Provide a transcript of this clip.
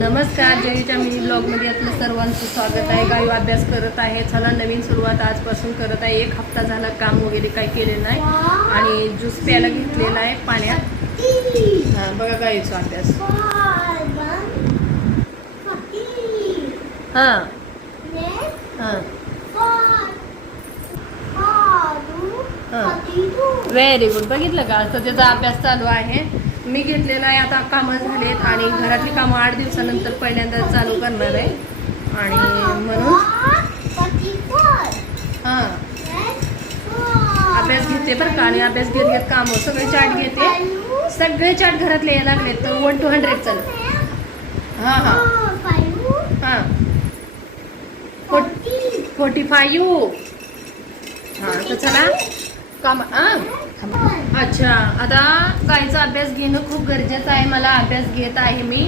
नमस्कार, जयच्या मिनी ब्लॉगमध्ये आपलं सर्वांचं स्वागत आहे. गावी अभ्यास करत आहे. चला नवीन सुरुवात आजपासून करत आहे. 1 हप्ता झाला काम वगैरे काही केलेलं नाही आणि ज्यूस प्यायला घेतलेला आहे पाण्यात. हां बघा गाईचा अभ्यास. हां हां व्हेरी गुड. बघितलं का, तर त्याचा अभ्यास चालू आहे. मी घेतलेला आहे. आता कामं झालेत आणि घरातली कामं 8 दिवसानंतर पहिल्यांदा चालू करणार आहे आणि म्हणून हां अभ्यास घेते बरं का. आणि अभ्यास घेत घेत कामं सगळे चार्ट घेते. सगळे चार्ट घरातले यायला लागलेत. तर 1 to 100 चल. हां हां हां 45. हां तर चला काम. अच्छा, आता गाईचा अभ्यास घेणं खूप गरजेचं आहे. मला अभ्यास घेत आहे मी